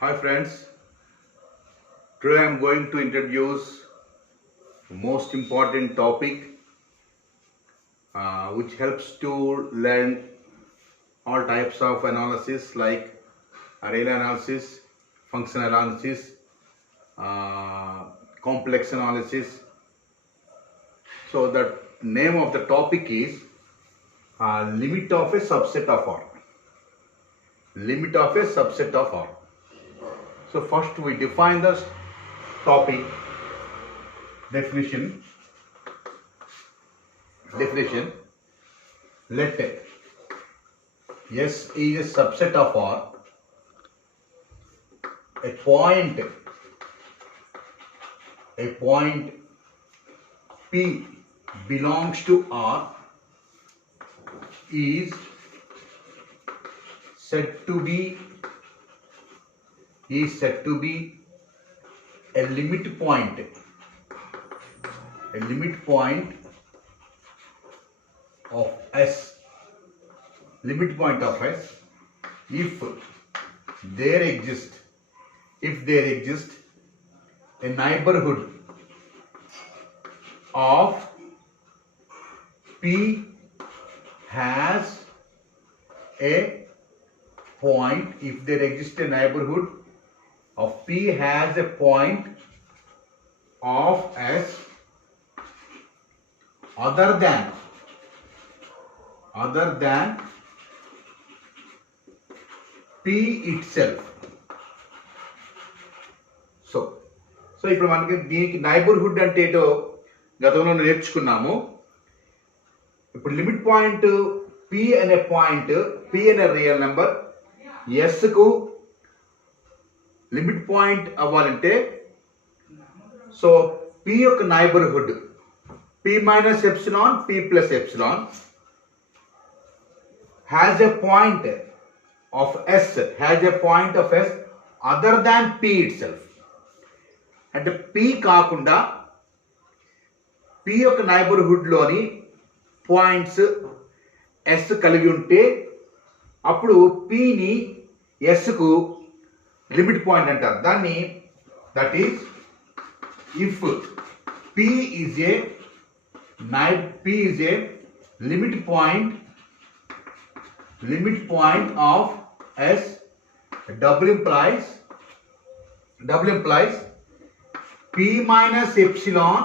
Hi friends, today I am going to introduce the most important topic which helps to learn all types of analysis like array analysis, function analysis, complex analysis. So the name of the topic is limit of a subset of R. Limit of a subset of R. So first we define the topic definition. Let S is a subset of R. A point P belongs to R is said to be a limit point of S if there exists a neighborhood of P has a point, if there exists a neighborhood of P has a point of S other than P itself. So ఇప్పుడు మనకి దీనికి neighbourhood అంటే ఏంటో గతంలో నేర్చుకున్నాము. ఇప్పుడు limit point P అనే real number S కు లిమిట్ పాయింట్ అవ్వాలంటే సో P యొక్క neighbourhood P minus epsilon, P plus epsilon has a point of S other than P itself. అంటే P కాకుండా P యొక్క నైబర్హుడ్ లోని పాయింట్స్ S కలిగి ఉంటే అప్పుడు P ని S కు లిమిట్ పాయింట్ అంటారు. దాన్ని that is if P is a limit point of S, double implies P minus epsilon,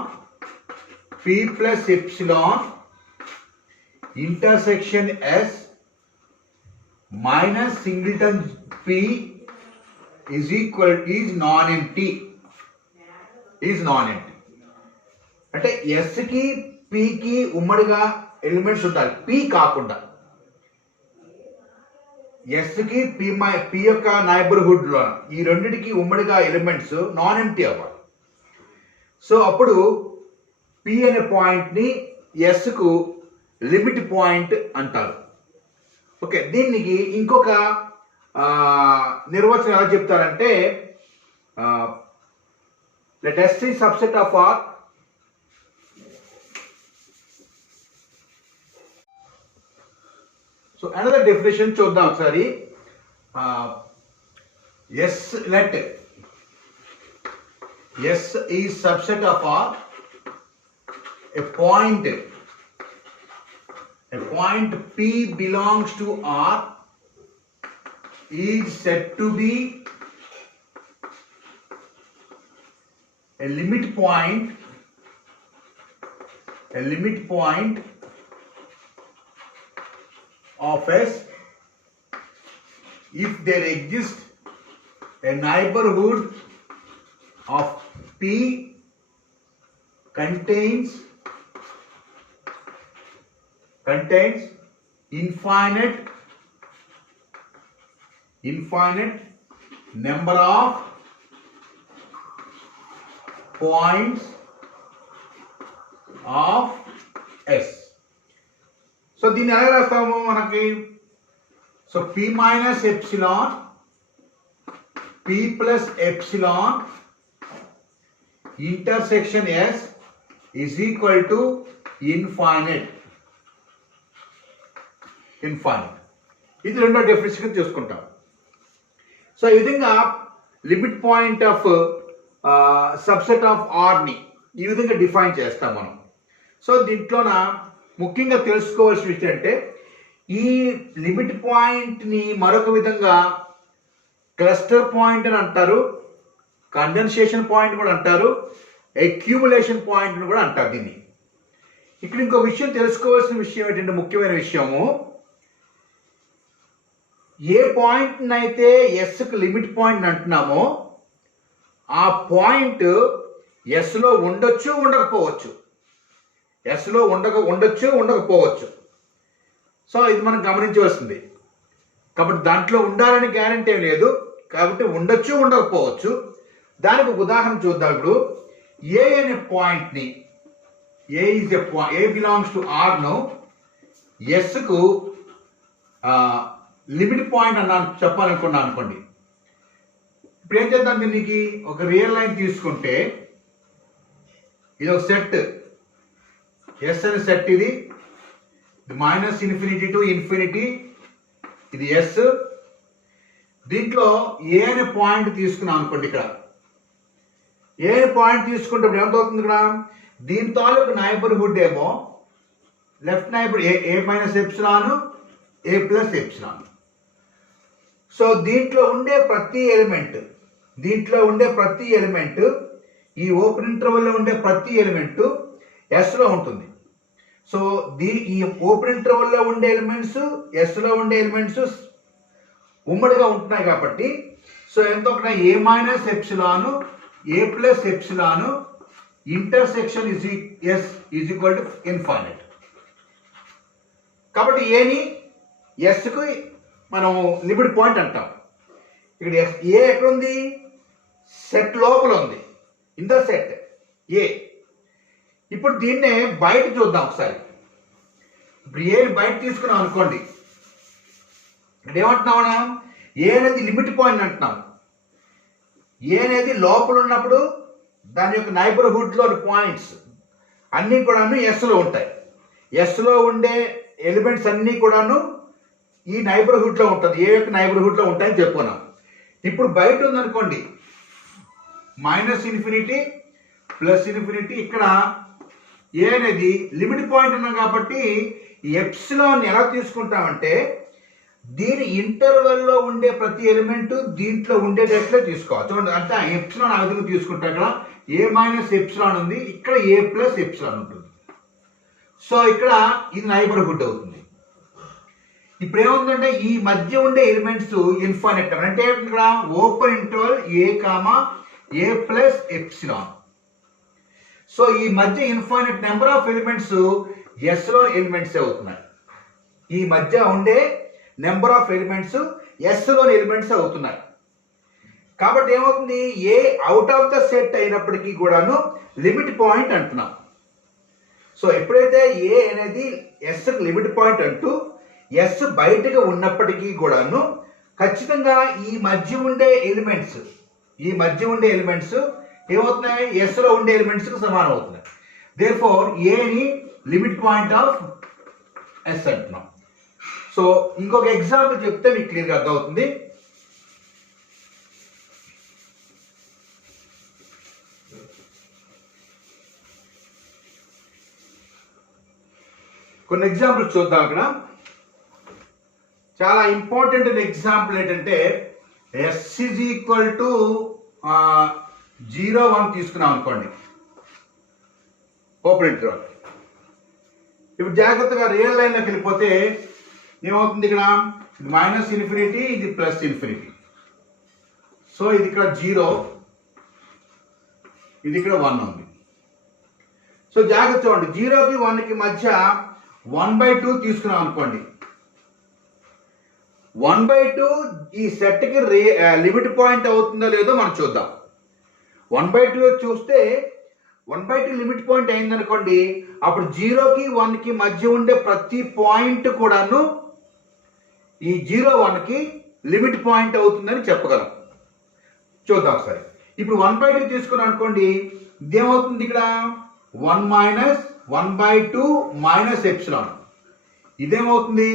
P plus epsilon intersection S minus singleton P is non-empty. అంటే S కి P కి ఉమ్మడిగా elements ఉండాలి. P కాకుండా S కి P యొక్క neighbourhood లో ఈ రెండిటికి ఉమ్మడిగా ఎలిమెంట్స్ నాన్ ఎంప్టీ అవ్వాలి. సో అప్పుడు P అనే పాయింట్ ని S కు లిమిట్ పాయింట్ అంటారు. ఓకే, దీనికి ఇంకొక నిర్వచనం ఎలా చెప్తారంటే let S is subset of R. So another definition చూద్దాం ఒకసారి. let S is subset of R. A point P belongs to R is said to be a limit point of S if there exists a neighborhood of P contains infinite number of points of S. So దీన్ని ఎలా రాస్తాము మనకి? So P minus epsilon, P plus epsilon intersection S is equal to infinite. ఇది రెండో definition చూసుకుంటాం. So ఈ విధంగా limit point of subset of ఆర్ని ఈ విధంగా డిఫైన్ చేస్తాం మనం. సో దీంట్లోన ముఖ్యంగా తెలుసుకోవాల్సిన విషయం అంటే ఈ లిమిట్ పాయింట్ని మరొక విధంగా క్లస్టర్ పాయింట్ అని అంటారు, కండెన్సేషన్ పాయింట్ కూడా అంటారు, అక్యూములేషన్ పాయింట్ అని కూడా అంటారు దీన్ని. ఇక్కడ ఇంకో విషయం తెలుసుకోవాల్సిన విషయం ఏంటంటే ముఖ్యమైన విషయము, ఏ పాయింట్ అయితే ఎస్కి లిమిట్ పాయింట్ అంటున్నామో ఆ పాయింట్ ఎస్లో ఉండొచ్చు ఉండకపోవచ్చు, ఎస్లో ఉండొచ్చు ఉండకపోవచ్చు. సో ఇది మనం గమనించవలసింది. కాబట్టి దాంట్లో ఉండాలని గ్యారంటీ ఏం లేదు, కాబట్టి ఉండొచ్చు ఉండకపోవచ్చు. దానికి ఉదాహరణ చూద్దాం. ఇప్పుడు ఏ అనే పాయింట్ని, A is A belongs to ఆర్ను ఎస్కు లిమిట్ పాయింట్ అన్నాను చెప్పాలనుకున్నాను అనుకోండి. ఇప్పుడు ఏం చేద్దాం, దీనికి ఒక రియల్ లైన్ తీసుకుంటే ఇది ఒక సెట్, ఎస్ అనే సెట్, ఇది మైనస్ ఇన్ఫినిటీ టు ఇన్ఫినిటీ, ఇది ఎస్. దీంట్లో ఏ అనే పాయింట్ తీసుకున్నాం అనుకోండి. ఇక్కడ ఏ అనే పాయింట్ తీసుకుంటే ఇప్పుడు ఏమవుతుంది, ఇక్కడ దీని తాలూకు నైబర్హుడ్ ఏమో left neighbour A minus epsilon, A plus epsilon. So దీంట్లో ఉండే ప్రతి ఎలిమెంట్ ఈ ఓపెన్ ఇంటర్వెల్లో ఉండే ప్రతి ఎలిమెంట్ ఎస్లో ఉంటుంది. సో ఈ ఓపెన్ ఇంటర్వెల్లో ఉండే ఎలిమెంట్స్ ఎస్లో ఉండే ఎలిమెంట్స్ ఉమ్మడిగా ఉంటున్నాయి కాబట్టి సో ఎంత ఒకటి A minus epsilon, A plus epsilon intersection S is equal to infinite. కాబట్టి ఏని ఎస్కు మనం లిమిట్ పాయింట్ అంటాం. ఇక్కడ ఏ ఎక్కడ ఉంది, సెట్ లోపల ఉంది, ఇన్ ద సెట్ ఏ. ఇప్పుడు దీన్నే బయట చూద్దాం ఒకసారి. ఇప్పుడు ఏ బయట తీసుకున్నాం అనుకోండి, ఇక్కడ ఏమంటున్నాం, ఏ అనేది లిమిట్ పాయింట్ అంటున్నాం. ఏ అనేది లోపల ఉన్నప్పుడు దాని యొక్క నైబర్హుడ్లోని పాయింట్స్ అన్నీ కూడాను ఎస్లో ఉంటాయి. ఎస్లో ఉండే ఎలిమెంట్స్ అన్నీ కూడాను ఈ నైబర్హుడ్లో ఉంటుంది, ఏ యొక్క నైబర్హుడ్లో ఉంటాయని చెప్పుకున్నాం. ఇప్పుడు బయట ఉందనుకోండి మైనస్ ఇన్ఫినిటీ ప్లస్ ఇన్ఫినిటీ, ఇక్కడ ఏ అనేది లిమిట్ పాయింట్ ఉన్నాం కాబట్టి ఎప్సిలాన్ ఎలా తీసుకుంటామంటే దీని ఇంటర్వెల్లో ఉండే ప్రతి ఎలిమెంట్ దీంట్లో ఉండేటట్లే తీసుకోవాలి. చూడండి, అంటే ఎప్సిలాన్ ఆ విధంగా తీసుకుంటే ఇక్కడ ఏ మైనస్ ఎప్సిలాన్ ఉంది, ఇక్కడ ఏ ప్లస్ ఎప్సిలాన్ ఉంటుంది. సో ఇక్కడ ఇది నైబర్హుడ్ అవుతుంది. ఇప్పుడు ఏముందంటే ఈ మధ్య ఉండే ఎలిమెంట్స్ ఇన్ఫైనైట్, అంటే ఇక్కడ open interval a comma a plus epsilon. So ఈ మధ్య ఇన్ఫైనైట్ నెంబర్ ఆఫ్ ఎలిమెంట్స్ ఎస్లో ఎలిమెంట్స్ అవుతున్నాయి. ఈ మధ్య ఉండే నెంబర్ ఆఫ్ ఎలిమెంట్స్ ఎస్లోని ఎలిమెంట్స్ అవుతున్నాయి. కాబట్టి ఏమవుతుంది, a out of the set అయినప్పటికీ కూడాను లిమిట్ పాయింట్ అంటున్నాం. సో ఎప్పుడైతే ఏ అనేది ఎస్ లిమిట్ పాయింట్ అంటూ ఎస్ బయటగా ఉన్నప్పటికీ కూడాను ఖచ్చితంగా ఈ మధ్య ఉండే ఎలిమెంట్స్ ఏమవుతున్నాయి, ఎస్లో ఉండే ఎలిమెంట్స్కి సమానం అవుతున్నాయి. దేర్ఫోర్ ఏని లిమిట్ పాయింట్ ఆఫ్ ఎస్ అంటున్నాం. సో ఇంకొక ఎగ్జాంపుల్ చెప్తే మీకు క్లియర్గా అర్థమవుతుంది. కొన్ని ఎగ్జాంపుల్స్ చూద్దాం. అక్కడ చాలా ఇంపార్టెంట్ ఎగ్జాంపుల్ ఏంటంటే ఎస్ ఈజ్ ఈక్వల్ టు 0, 1 తీసుకున్నాం అనుకోండి ఓపెన్ ఇంటర్వల్. ఇప్పుడు జాగ్రత్తగా రియల్ లైన్లోకి వెళ్ళిపోతే ఏమవుతుంది, ఇక్కడ మైనస్ ఇన్ఫినిటీ, ఇది ప్లస్ ఇన్ఫినిటీ. సో ఇది ఇక్కడ 0, ఇది ఇక్కడ 1 ఉంది. సో జాగ్రత్త చూడండి, 0కి 1కి మధ్య 1/2 తీసుకున్నాం అనుకోండి. 1/2 ఈ సెట్కి లిమిట్ పాయింట్ అవుతుందో లేదో మనం చూద్దాం. 1/2 చూస్తే 1/2 లిమిట్ పాయింట్ అయిందనుకోండి, అప్పుడు 0కి 1కి మధ్య ఉండే ప్రతి పాయింట్ కూడాను ఈ 0, 1కి లిమిట్ పాయింట్ అవుతుందని చెప్పగలం. చూద్దాం సరే. ఇప్పుడు 1/2 తీసుకున్నాం అనుకోండి, ఇదేమవుతుంది, ఇక్కడ 1 మైనస్ 1/2 మైనస్ ఎప్సిలాన్. ఇదేమవుతుంది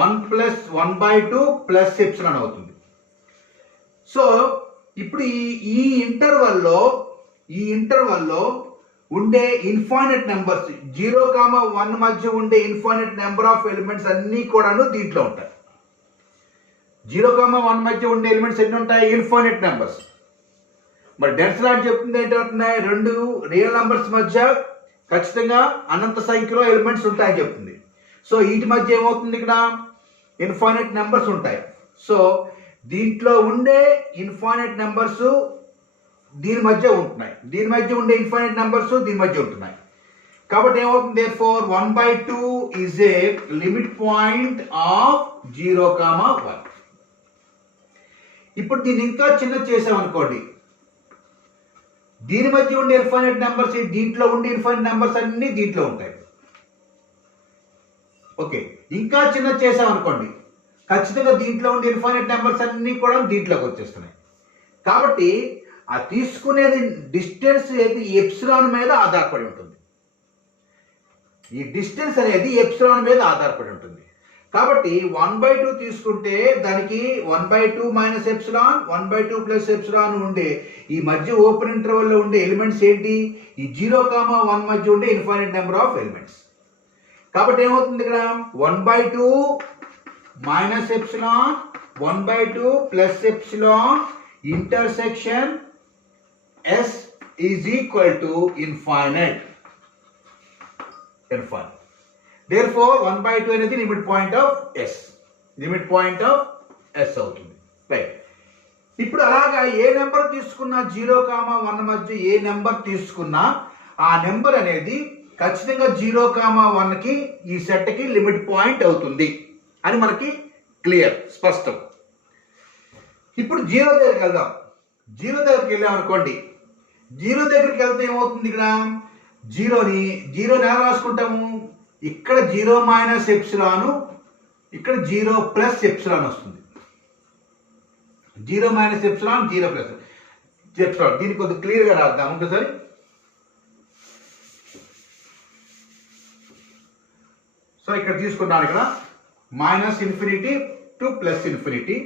1 ప్లస్ 1/2 ప్లస్ ఎప్సిలాన్ అవుతుంది. సో ఇప్పుడు ఈ ఇంటర్వల్లో ఉండే ఇన్ఫైనైట్ నెంబర్స్ 0, 1 మధ్య ఉండే ఇన్ఫైనైట్ నెంబర్ ఆఫ్ ఎలిమెంట్స్ అన్నీ కూడాను దీంట్లో ఉంటాయి. 0, 1 మధ్య ఉండే ఎలిమెంట్స్ ఎన్ని ఉంటాయి? Infinite numbers. మరి డెన్స్ లా చెప్తుంది ఏంటంటున్నాయి? 2 రియల్ నెంబర్స్ మధ్య ఖచ్చితంగా అనంత సంఖ్యలో ఎలిమెంట్స్ ఉంటాయని చెప్తుంది. సో వీటి మధ్య ఏమవుతుంది? ఇక్కడ ఇన్ఫైనైట్ నెంబర్స్ ఉంటాయి. సో దీంట్లో ఉండే ఇన్ఫైనైట్ నెంబర్స్ దీని మధ్య ఉంటున్నాయి, దీని మధ్య ఉండే ఇన్ఫైనైట్ నెంబర్స్ దీని మధ్య ఉంటున్నాయి. కాబట్టి ఏమవుతుంది? therefore 1/2 is a limit point of 0, 1. ఇప్పుడు దీన్ని ఇంకా చిన్న చేసామనుకోండి, దీని మధ్య ఉండే ఇన్ఫైనైట్ నెంబర్స్ దీంట్లో ఉండే ఇన్ఫైనైట్ నెంబర్స్ అన్ని దీంట్లో ఉంటాయి. ఓకే, ఇంకా చిన్న చేసామనుకోండి, ఖచ్చితంగా దీంట్లో ఉండే ఇన్ఫైనైట్ నెంబర్స్ అన్ని కూడా దీంట్లోకి వచ్చేస్తున్నాయి. కాబట్టి ఆ తీసుకునేది డిస్టెన్స్ అయితే ఎప్సిలాన్ మీద ఆధారపడి ఉంటుంది. ఈ డిస్టెన్స్ అనేది ఎప్సిలాన్ మీద ఆధారపడి ఉంటుంది. కాబట్టి 1/2 తీసుకుంటే దానికి 1/2 మైనస్ ఎప్సిలాన్, 1/2 ప్లస్ ఎప్సిలాన్ ఉండే ఈ మధ్య ఓపెన్ ఇంటర్వెల్లో ఉండే ఎలిమెంట్స్ ఏంటి? ఈ 0, 1 మధ్య ఉండే ఇన్ఫైనైట్ నెంబర్ ఆఫ్ ఎలిమెంట్స్. కాబట్టి ఏమవుతుంది ఇక్కడ? 1/2 minus epsilon, 1/2 plus epsilon intersection S is equal to infinite. Therefore 1/2 అనేది limit point of S. Limit point of S అవుతుంది. రైట్. ఇప్పుడు అలాగా ఏ నెంబర్ తీసుకున్నా 0, 1 మధ్య ఏ నెంబర్ తీసుకున్నా ఆ నెంబర్ అనేది ఖచ్చితంగా 0, 1కి ఈ సెట్కి లిమిట్ పాయింట్ అవుతుంది అని మనకి క్లియర్, స్పష్టం. ఇప్పుడు 0 దగ్గరికి వెళ్దాం. 0 దగ్గరికి వెళ్ళామనుకోండి, 0 దగ్గరికి వెళ్తే ఏమవుతుంది? ఇక్కడ 0ని ఎలా రాసుకుంటాము? ఇక్కడ 0 మైనస్ ఎప్సిలాను, ఇక్కడ 0 ప్లస్ ఎప్సిలాన్ వస్తుంది. 0 మైనస్ ఎప్సిలాన్, 0 ప్లస్ ఎప్సిలాన్. దీన్ని కొద్దిగా క్లియర్గా రాద్దాం ఒకసారి. సో ఇక్కడ తీసుకున్నాను, ఇక్కడ minus infinity to plus infinity.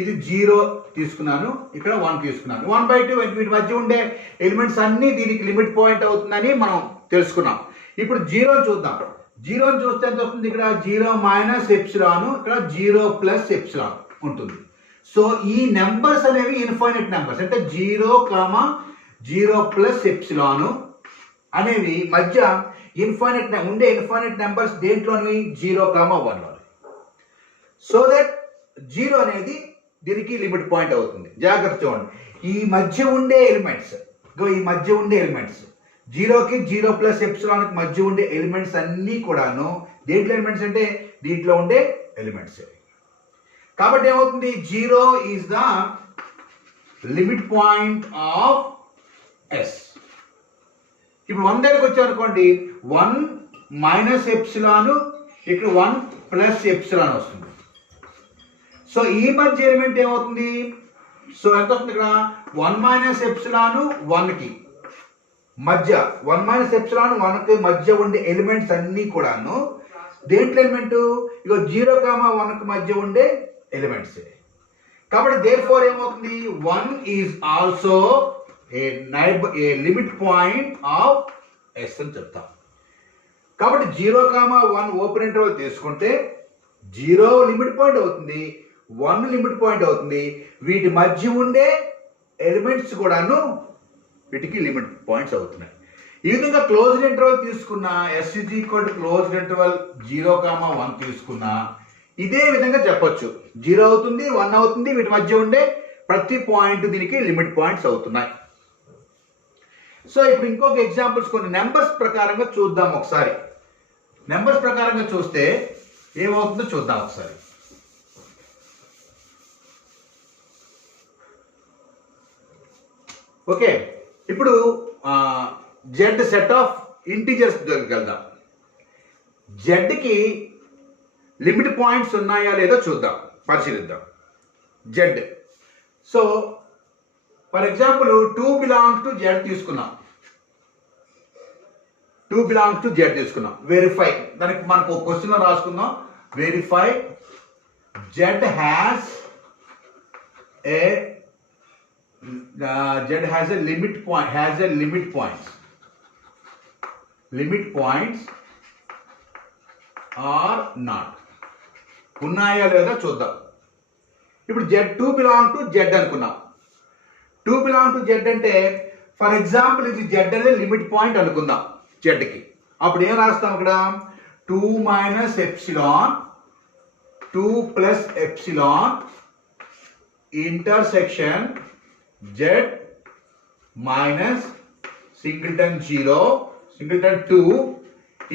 ఇది 0 తీసుకున్నాను, ఇక్కడ 1 తీసుకున్నాను. 1/2 వీటి మధ్య ఉండే ఎలిమెంట్స్ అన్ని దీనికి లిమిట్ పాయింట్ అవుతుందని మనం తెలుసుకున్నాం. ఇప్పుడు 0 చూద్దాం. 0 చూస్తే ఎంత వస్తుంది? ఇక్కడ 0 మైనస్ ఎప్సిలాన్, ఇక్కడ 0 ప్లస్ ఎప్సిలాన్ ఉంటుంది. సో ఈ నెంబర్స్ అనేవి ఇన్ఫైనైట్ నెంబర్స్, అంటే 0, 0 ప్లస్ ఎప్సిలాన్ అనేవి మధ్య ఇన్ఫైనైట్ ఉండే ఇన్ఫైనైట్ నెంబర్స్ దేంట్లోని? 0, 1లో. సో దట్ 0 అనేది దీనికి లిమిట్ పాయింట్ అవుతుంది. జాగ్రత్త చూడండి. ఈ మధ్య ఉండే ఎలిమెంట్స్ 0కి 0 ప్లస్ ఎప్సిలాన్కి మధ్య ఉండే ఎలిమెంట్స్ అన్నీ కూడాను దేంట్లో ఎలిమెంట్స్ అంటే దీంట్లో ఉండే ఎలిమెంట్స్. కాబట్టి ఏమవుతుంది? 0 is the limit point of S. ఇప్పుడు 1 దగ్గరకు వచ్చామనుకోండి, 1 మైనస్ ఎప్సిలాన్, ఇక్కడ 1 ప్లస్ ఎప్సిలాన్ వస్తుంది. సో ఈ మధ్య ఎలిమెంట్ ఏమవుతుంది? సో ఎంత వస్తుంది? ఇక్కడ 1 మైనస్ ఎప్సిలాన్ 1కి మధ్య, 1 మైనస్ ఎప్సిలాన్ 1కి మధ్య ఉండే ఎలిమెంట్స్ అన్నీ కూడాను దేంట్లో ఎలిమెంట్? ఇక 0, 1కి మధ్య ఉండే ఎలిమెంట్స్. కాబట్టి therefore ఏమవుతుంది? 1 is also a limit point of S అని చెప్తాం. కాబట్టి 0, 1 ఓపెన్ ఇంటర్వల్ తీసుకుంటే 0 లిమిట్ పాయింట్ అవుతుంది, 1 లిమిట్ పాయింట్ అవుతుంది. వీటి మధ్య ఉండే ఎలిమెంట్స్ కూడాను వీటికి లిమిట్ పాయింట్స్ అవుతున్నాయి. ఈ విధంగా క్లోజ్డ్ ఇంటర్వల్ తీసుకున్నా, S is equal to closed interval 0, 1 తీసుకున్నా ఇదే విధంగా చెప్పొచ్చు. 0 అవుతుంది, 1 అవుతుంది. వీటి మధ్య ఉండే ప్రతి పాయింట్ దీనికి లిమిట్ పాయింట్స్ అవుతున్నాయి. సో ఇప్పుడు ఇంకొక ఎగ్జాంపుల్స్ కొన్ని నెంబర్స్ ప్రకారంగా చూద్దాం ఒకసారి. నెంబర్స్ ప్రకారంగా చూస్తే ఏమవుతుందో చూద్దాం ఒకసారి. ఓకే, ఇప్పుడు జెడ్ సెట్ ఆఫ్ ఇంటీజర్స్ దగ్గరికి వెళ్దాం. జెడ్కి లిమిట్ పాయింట్స్ ఉన్నాయా లేదో చూద్దాం, పరిశీలిద్దాం. Z. So for example 2 belongs to Z తీసుకున్నాం. 2 బిలాంగ్స్ టు జెడ్ తీసుకున్నాం. వెరిఫై, దానికి మనకు ఒక క్వశ్చన్ రాసుకుందాం. Verify Z has a Z has a limit point, limit points or not. ఉన్నాయా లేదా చూద్దాం. ఇప్పుడు Z2 belong to Z అనుకున్నాం. 2 belong to Z అంటే ఫర్ ఎగ్జాంపుల్ ఇది Z అనేది లిమిట్ పాయింట్ అనుకుందాం Zకి. అప్పుడు ఏం రాస్తాం ఇక్కడ 2 minus epsilon 2 plus epsilon intersection Z minus singleton 0 singleton 2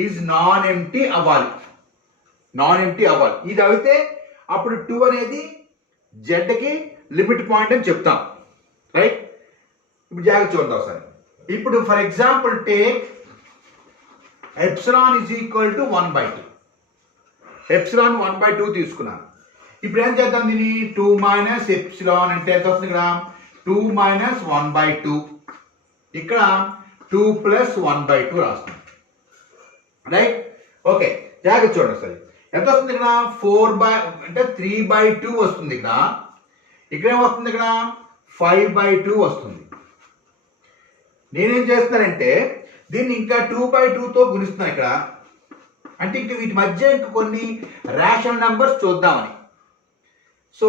is non-empty అవ్వాలి. ఇది అయితే అప్పుడు 2 అనేది Zకి లిమిట్ పాయింట్ అని చెప్తాం, రైట్? ఇప్పుడు జాగ్రత్త చూద్దాం సార్. ఇప్పుడు for example take epsilon is equal to 1/2. Epsilon 1/2 తీసుకున్నాను. ఇప్పుడు ఏం చేద్దాం, దీన్ని 2 మైనస్ ఎప్సిలాన్ అంటే ఎంత వస్తుంది ఇక్కడ 2 మైనస్ 1/2, ఇక్కడ 2 ప్లస్ 1/2 రాస్తున్నాం, రైట్? ఓకే, జాగ్రత్త చూడండి సార్. ఎంత వస్తుంది ఇక్కడ 3/2 వస్తుంది. ఇక్కడ ఏమొస్తుంది, ఇక్కడ 5/2 వస్తుంది. నేనేం చేస్తున్నానంటే దీన్ని ఇంకా 2/2తో గుణిస్తున్నాను ఇక్కడ. అంటే ఇంక వీటి మధ్య ఇంక కొన్ని రేషనల్ నెంబర్స్ చూద్దామని. సో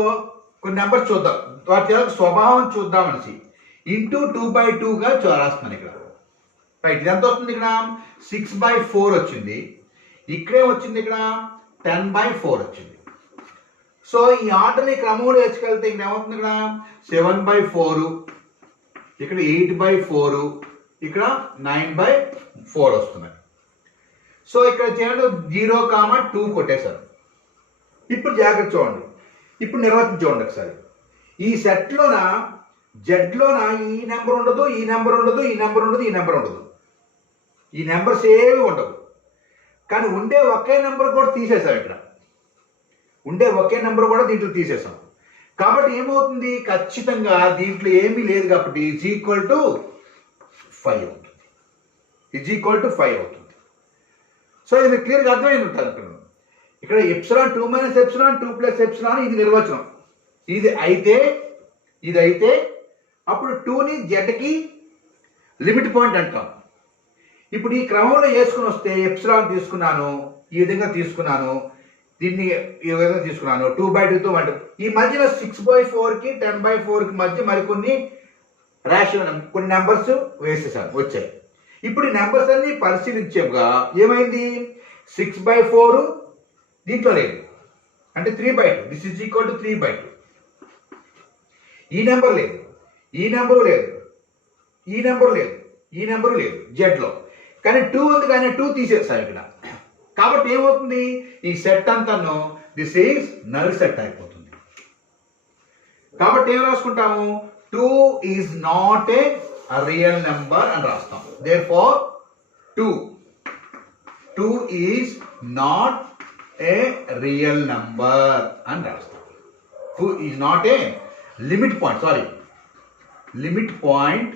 కొన్ని నెంబర్స్ చూద్దాం, వాటి యొక్క స్వభావం చూద్దామని ఇంటూ 2/2గా రాస్తున్నాను ఇక్కడ, రైట్? ఇది ఎంత వస్తుంది, ఇక్కడ 6/4 వచ్చింది. ఇక్కడే వచ్చింది, ఇక్కడ 10/4 వచ్చింది. సో ఈ ఆర్డర్ని క్రమంలో వేసుకెళ్తే ఇక్కడ ఏమవుతుంది, ఇక్కడ 7/4, ఇక్కడ 8/4, ఇక్కడ 9/4 వస్తున్నాయి. సో ఇక్కడ చేయండి 0,2 కొట్టేశారు. ఇప్పుడు జాగ్రత్త చూడండి, ఇప్పుడు నిర్వచనం చూడండి ఒకసారి. ఈ సెట్లోన జెడ్లోన ఈ నెంబర్ ఉండదు, ఈ నెంబర్ ఉండదు, ఈ నెంబర్ ఉండదు, ఈ నెంబర్ ఉండదు, ఈ నెంబర్స్ ఏవి ఉండవు. కానీ ఉండే ఒకే నెంబర్ కూడా తీసేసాం. ఇక్కడ ఉండే ఒకే నెంబర్ కూడా దీంట్లో తీసేసాం. కాబట్టి ఏమవుతుంది, ఖచ్చితంగా దీంట్లో ఏమీ లేదు కాబట్టి ఈజ్ ఈక్వల్ టు 5 అవుతుంది. సో ఇది క్లియర్గా అర్థమైంది ఉంటుంది. ఇక్కడ epsilon 2 minus epsilon 2 plus epsilon ఇది నిర్వచనం. ఇది అయితే అప్పుడు 2ని జెడ్కి లిమిట్ పాయింట్ అంటాం. ఇప్పుడు ఈ క్రమంలో వేసుకుని వస్తే ఎప్సిలాన్ తీసుకున్నాను, ఈ విధంగా తీసుకున్నాను, దీన్ని ఈ విధంగా తీసుకున్నాను 2/2తో. అంటే ఈ మధ్యన 6/4కి 10/4కి మధ్య మరికొన్ని రేషనల్ కొన్ని నెంబర్స్ వేసేసాను, వచ్చాయి. ఇప్పుడు ఈ నెంబర్స్ అన్ని పరిశీలించేగా ఏమైంది, 6/4 దీంట్లో లేదు, అంటే 3/2. This is equal to 3/2. ఈ నెంబర్ లేదు, ఈ నెంబరు లేదు, ఈ నెంబరు లేదు, ఈ నెంబరు లేదు జెడ్లో. కానీ 2 ఉంది, కానీ 2 తీసేస్తాను ఇక్కడ. కాబట్టి ఏమవుతుంది, ఈ సెట్ అంతాను దిస్ ఈజ్ నల్ సెట్ అయిపోతుంది. కాబట్టి ఏం రాసుకుంటాము, 2 is not a real number అని రాస్తాం. Therefore 2 is not a real number అని రాస్తాం. 2 is not a limit point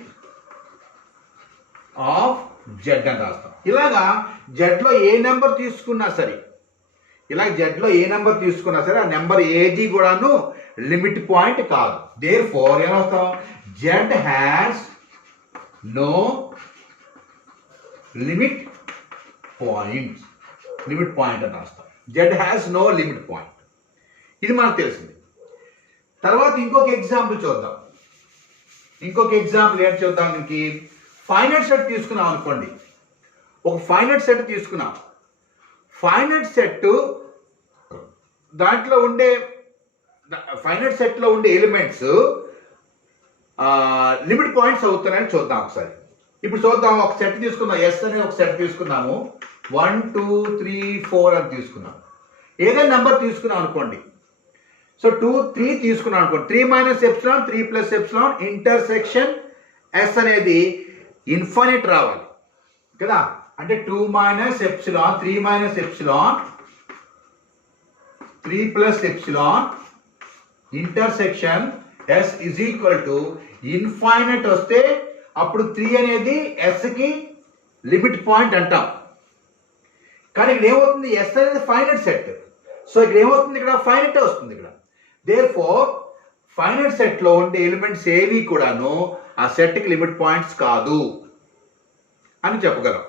of Z అని రాస్తాం. ఇలాగా జెడ్లో ఏ నెంబర్ తీసుకున్నా సరే, ఆ నెంబర్ ఏది కూడాను లిమిట్ పాయింట్ కాదు. దేర్ ఫోర్ ఏమొస్తాం, Z has no limit point అని రాస్తాం. Z has no limit point. ఇది మనకు తెలిసింది. తర్వాత ఇంకొక ఎగ్జాంపుల్ చూద్దాం. ఏంటి చూద్దాం, దీనికి ఫైనైట్ సెట్ తీసుకున్నాం అనుకోండి. ఒక ఫైనైట్ సెట్ తీసుకున్నాం. ఫైనైట్ సెట్లో ఉండే ఎలిమెంట్స్ లిమిట్ పాయింట్స్ అవుతున్నాయని చూద్దాం ఒకసారి. ఇప్పుడు చూద్దాం, ఒక సెట్ తీసుకుందాం, ఎస్ అనే ఒక సెట్ తీసుకున్నాము. 1 2 3 4 అని తీసుకున్నాం. ఏదైనా నెంబర్ తీసుకున్నాం అనుకోండి. సో 2 3 తీసుకున్నాం అనుకోండి. 3 minus epsilon 3 plus epsilon intersection S అనేది ఇన్ఫినిట్ రావాలి కదా. అంటే 2 minus epsilon 3 minus epsilon 3 plus epsilon intersection S is equal to infinite వస్తే అప్పుడు 3 అనేది ఎస్కి లిమిట్ పాయింట్ అంటాం. కానీ ఇక్కడ ఏమవుతుంది, ఎస్ అనేది ఫైనైట్ సెట్. సో ఇక్కడ ఏమవుతుంది, ఇక్కడ ఫైనైట్ వస్తుంది. ఇక్కడ దేర్ ఫోర్ ఫైనైట్ సెట్లో ఉండే ఎలిమెంట్స్ ఏవి కూడాను ఆ సెట్కి లిమిట్ పాయింట్స్ కాదు అని చెప్పగలం.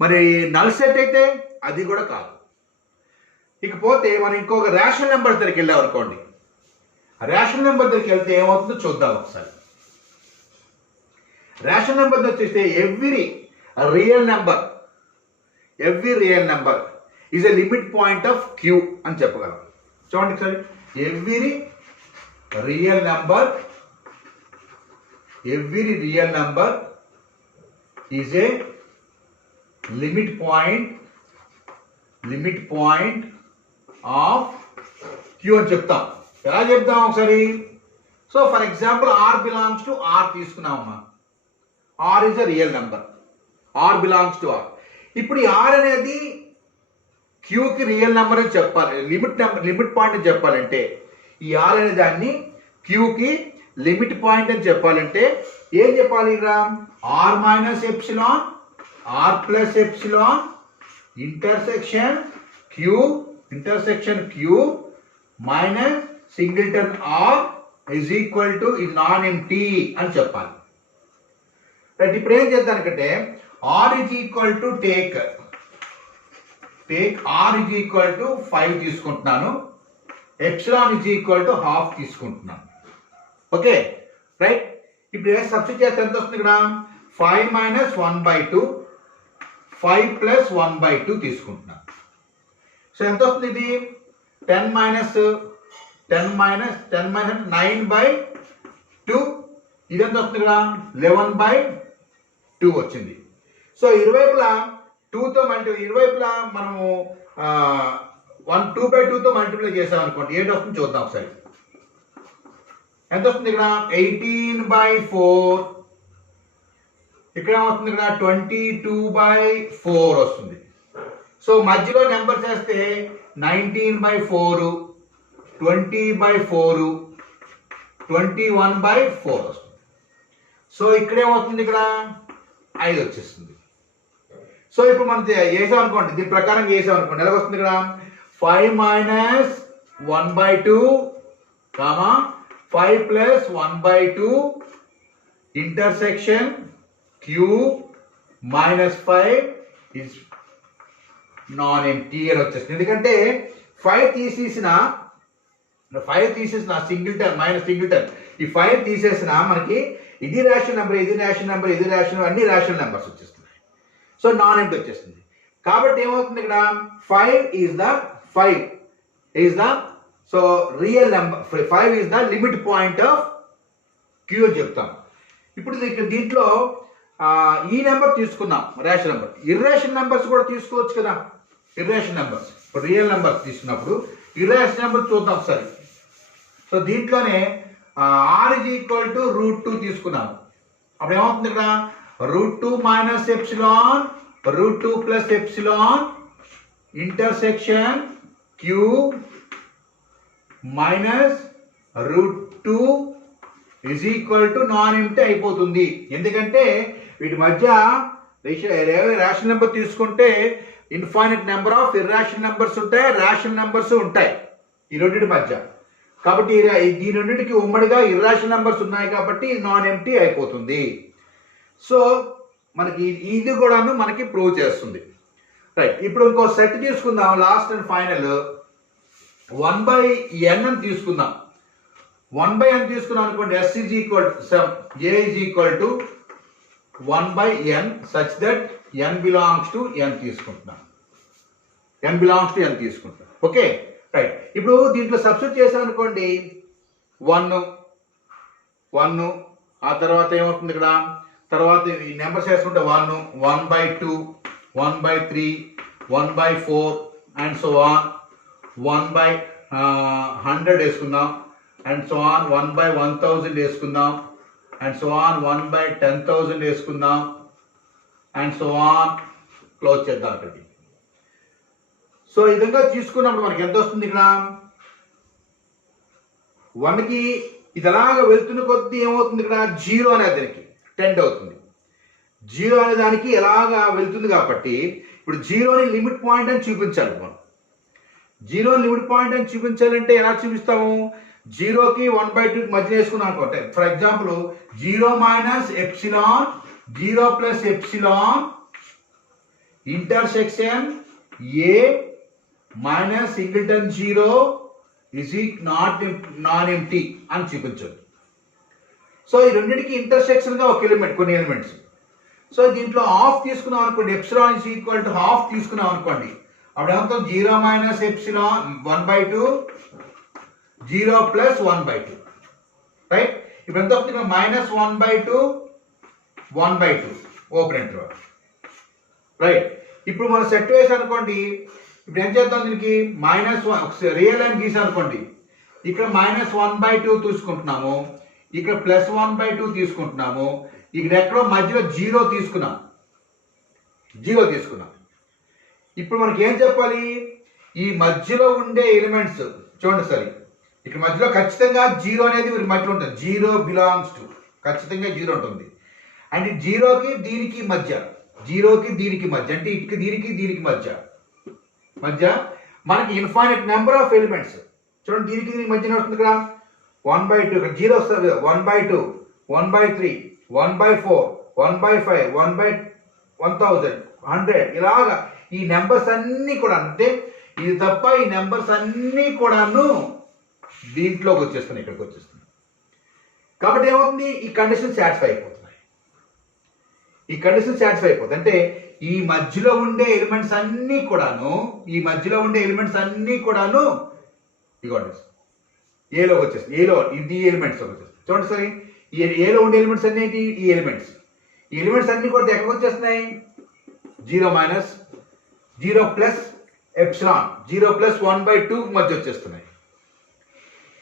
మరి నల్ సెట్ అయితే అది కూడా కాదు. ఇకపోతే మనం ఇంకొక రేషనల్ నెంబర్ దగ్గరికి వెళ్ళాం అనుకోండి. రేషనల్ నెంబర్ దగ్గరికి వెళ్తే ఏమవుతుందో చూద్దాం ఒకసారి. రేషనల్ నెంబర్ వచ్చేస్తే every real number is a limit point of Q అని చెప్పగలం. చూడండి ఒకసారి. Every real number is a limit point of Q అని చెప్తాం. ఎలా చెప్తాం ఒకసారి. So for example r belongs to R తీసుకున్నామమ్మా. R is a real number. R belongs to R. ఇప్పుడు ఈ ఆర్ అనేది క్యూకి రియల్ నెంబర్ అని చెప్పాలి, లిమిట్ పాయింట్ అని చెప్పాలంటే, ఈ ఆర్ అనే దాన్ని క్యూకి లిమిట్ పాయింట్ అని చెప్పాలంటే ఏం చెప్పాలి ఇక్కడ? R minus epsilon, r plus epsilon intersection Q minus singleton r is equal to ఇది నాన్ ఎంటీ అని చెప్పాలి. రైట్. ఇప్పుడు ఏం చేద్దానికంటే r is equal to take r is equal to 5 తీసుకుంటున్నాను, epsilon is equal to half తీసుకుంటున్నాను. Okay right. ఇప్పుడు ఏ సబ్స్టిట్యూట్ చేస్తే ఎంత వస్తుంది ఇక్కడ? 5 మైనస్ 1/2, 5 ప్లస్ 1/2 తీసుకుంటున్నాను. సో ఎంత వస్తుంది ఇది? 10 మైనస్ 9/2. ఇది ఎంత వస్తుంది ఇక్కడ? 11/2 వచ్చింది. సో ఇరువైపులా 2తో ఇరువైపులా మనము 2/2తో మల్టిప్లై చేసాం అనుకోండి. ఏంటి వస్తుంది చూద్దాం ఒకసారి. ఎంత వస్తుంది ఇక్కడ? 18/4. ఇక్కడ ఏమవుతుంది? ఇక్కడ 22/4 వస్తుంది. సో మధ్యలో నెంబర్ చేస్తే 19/4, 20/4, 21/4 వస్తుంది. సో ఇక్కడ ఏమవుతుంది? ఇక్కడ 5 వచ్చేస్తుంది. సో ఇప్పుడు మనం చేసాం అనుకోండి, దీని ప్రకారం చేసాం అనుకోండి. ఎలా వస్తుంది ఇక్కడ? 5 minus 1/2, 5 plus 1/2 intersection Q minus 5 is non empty అని వచ్చేస్తుంది. ఎందుకంటే 5 తీసేసిన సింగిల్టన్ మైనస్ సింగిల్టన్, ఈ 5 తీసేసిన మనకి ఇది రేషనల్ నెంబర్, అన్ని రేషనల్ నెంబర్స్ వచ్చేస్తున్నాయి. సో నాన్ ఎంటీ వచ్చేస్తుంది. కాబట్టి ఏమవుతుంది ఇక్కడ? 5 is the so real number, 5 is the limit point of Q అని చెప్తాం. ఇప్పుడు దీంట్లో ఈ నెంబర్ తీసుకున్నాం రేషనల్ నెంబర్. ఇర్రేషనల్ నెంబర్స్ కూడా తీసుకోవచ్చు కదా. ఇర్రేషనల్ నెంబర్స్ ఇప్పుడు రియల్ నెంబర్స్ తీసుకున్నప్పుడు ఇర్రేషనల్ నెంబర్ చూద్దాం ఒకసారి. సో దీంట్లోనే ఆర్ ఈజ్ ఈక్వల్ టు √2 తీసుకున్నాము. అప్పుడు ఏమవుతుంది ఇక్కడ? √2 minus epsilon, √2 plus epsilon intersection Q minus √2 is equal to non empty అయిపోతుంది. ఎందుకంటే వీటి మధ్య రేషనల్ నెంబర్ తీసుకుంటే infinite number of irrational numbers ఉంటాయి, రేషనల్ నెంబర్స్ ఉంటాయి ఈ రెండింటి మధ్య. కాబట్టి ఈ రెండింటికి ఉమ్మడిగా ఇర్రేషనల్ నెంబర్స్ ఉన్నాయి కాబట్టి నాన్ ఎంటీ అయిపోతుంది. సో మనకి ఇది కూడాను మనకి ప్రూవ్ చేస్తుంది. రైట్. ఇప్పుడు ఇంకో సెట్ తీసుకుందాం. లాస్ట్ అండ్ ఫైనల్ 1/n అని తీసుకుందాం. 1/n తీసుకున్నాం అనుకోండి. S is equal to A is equal to 1/n such that n belongs to n తీసుకుంటున్నాం. Okay right. ఇప్పుడు దీంట్లో సబ్స్టిట్యూట్ చేసాం అనుకోండి. 1 ఆ తర్వాత ఏమవుతుంది ఇక్కడ? తర్వాత ఈ నెంబర్స్ వేసుకుంటే 1, 1/2, 1/3, 1/4 అండ్ సో ఆన్. 1/100 వేసుకుందాం అండ్ సో ఆన్. 1/1000 వేసుకుందాం అండ్ సో ఆన్. 1/10,000 వేసుకుందాం అండ్ సో ఆన్. క్లోజ్ చేద్దాం అక్కడికి. సో ఈ విధంగా తీసుకున్నప్పుడు మనకి ఎంత వస్తుంది ఇక్కడ? 1కి ఇది అలాగా వెళ్తున్న కొద్దీ ఏమవుతుంది ఇక్కడ? 0 అనేది దానికి టెండ్ అవుతుంది. 0 అనే దానికి ఎలాగా వెళ్తుంది కాబట్టి ఇప్పుడు 0ని లిమిట్ పాయింట్ అని చూపించాలి. మనం 0 లిమిట్ పాయింట్ అని చూపించాలంటే ఎలా చూపిస్తాము? జీరోకి 1/2 మధ్య వేసుకున్నాం అనుకోండి. For example 0 minus epsilon 0 plus epsilon intersection A minus singleton 0 is non empty అని చూపించండి. సో ఈ రెండింటికి ఇంటర్సెక్షన్ గా ఒక ఎలిమెంట్, కొన్ని ఎలిమెంట్స్. సో దీంట్లో హాఫ్ తీసుకున్నాం అనుకోండి, epsilon is equal to half తీసుకున్నాం అనుకోండి, అప్పుడు ఏమంతా 0 మైనస్ ఎప్సిలాన్ 1/2 0 ప్లస్ 1/2 రైట్. ఇప్పుడు ఎంత వస్తుంది? Minus 1/2 1/2 open interval right. ఇప్పుడు మనం సెట్ వేసి అనుకోండి, ఇప్పుడు ఏం చేద్దాం, దీనికి -1 రియల్ లైన్ గీసి అనుకోండి, ఇక్కడ -1/2 తీసుకుంటున్నాము, ఇక్కడ +1/2 తీసుకుంటున్నాము, ఇక్కడ ఎక్కడో మధ్యలో 0 తీసుకున్నాం. ఇప్పుడు మనకి ఏం చెప్పాలి? ఈ మధ్యలో ఉండే ఎలిమెంట్స్ చూడండి సరే, ఇక్కడ మధ్యలో ఖచ్చితంగా 0 అనేది మధ్యలో ఉంటుంది. 0 బిలాంగ్స్ టు, ఖచ్చితంగా 0 ఉంటుంది. అండ్ 0కి దీనికి మధ్య, 0కి దీనికి మధ్య, అంటే ఇటుకి దీనికి మధ్య మనకి ఇన్ఫైనైట్ నెంబర్ ఆఫ్ ఎలిమెంట్స్. చూడండి, దీనికి మధ్య వస్తుంది కదా 1/2, ఇక్కడ 0 వస్తుంది, 1/2 1/3 1/4 1/5 1/1000 100 ఇలాగా ఈ నెంబర్స్ అన్నీ కూడా, అంటే ఇది తప్ప ఈ నెంబర్స్ అన్నీ కూడాను దీంట్లోకి వచ్చేస్తున్నాయి, ఇక్కడికి వచ్చేస్తున్నాయి. కాబట్టి ఏమవుతుంది? ఈ కండిషన్ సాటిస్ఫై అయిపోతున్నాయి. అంటే ఈ మధ్యలో ఉండే ఎలిమెంట్స్ అన్నీ కూడాను ఇదిగోండి ఏలోకి వచ్చేస్తుంది. ఇది ఎలిమెంట్స్ వచ్చేస్తుంది. చూడండి సరే, ఏలో ఉండే ఎలిమెంట్స్ అన్ని ఏంటి? ఈ ఎలిమెంట్స్ అన్ని కూడా ఎక్కడికి వచ్చేస్తున్నాయి? 0 మైనస్ 0 ప్లస్ ఎప్సిలాన్ 0 ప్లస్ 1/2 మధ్య వచ్చేస్తున్నాయి.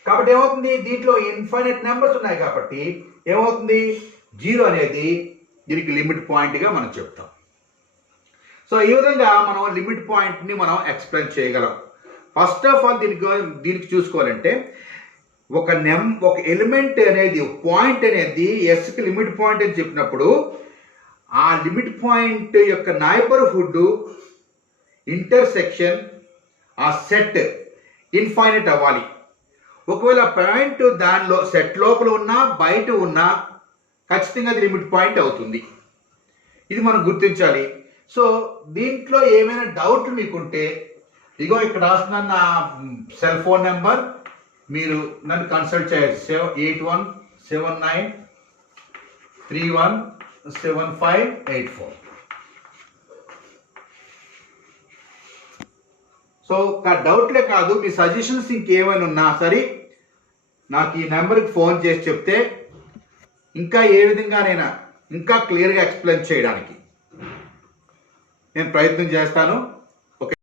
కాబట్టి ఏమవుతుంది? దీంట్లో ఇన్ఫైనైట్ నెంబర్స్ ఉన్నాయి కాబట్టి ఏమవుతుంది? 0 అనేది దీనికి లిమిట్ పాయింట్గా మనం చెప్తాం. సో ఈ విధంగా మనం లిమిట్ పాయింట్ని మనం ఎక్స్ప్లెయిన్ చేయగలం. ఫస్ట్ ఆఫ్ ఆల్ దీనికి చూసుకోవాలంటే ఒక ఎలిమెంట్ అనేది, పాయింట్ అనేది ఎస్కి లిమిట్ పాయింట్ అని చెప్పినప్పుడు ఆ లిమిట్ పాయింట్ యొక్క నైబర్హుడ్, ఇంటర్సెక్షన్, ఆ సెట్ ఇన్ఫైనైట్ అవ్వాలి. ఒకవేళ పాయింట్ దానిలో సెట్ లోపల ఉన్నా బయట ఉన్నా ఖచ్చితంగా అది లిమిట్ పాయింట్ అవుతుంది. ఇది మనం గుర్తించాలి. సో దీంట్లో ఏమైనా డౌట్లు మీకుంటే ఇగో ఇక్కడ రాసిన నా సెల్ ఫోన్ నెంబర్, మీరు నన్ను కన్సల్ట్ చేయొచ్చు. 8179317584. సో డౌట్లే కాదు, మీ సజెషన్స్ ఇంకేమైనా ఉన్నా సరే నాకు ఈ నెంబర్కి ఫోన్ చేసి చెప్తే ఇంకా ఏ విధంగానైనా ఇంకా క్లియర్గా ఎక్స్ప్లెయిన్ చేయడానికి నేను ప్రయత్నం చేస్తాను.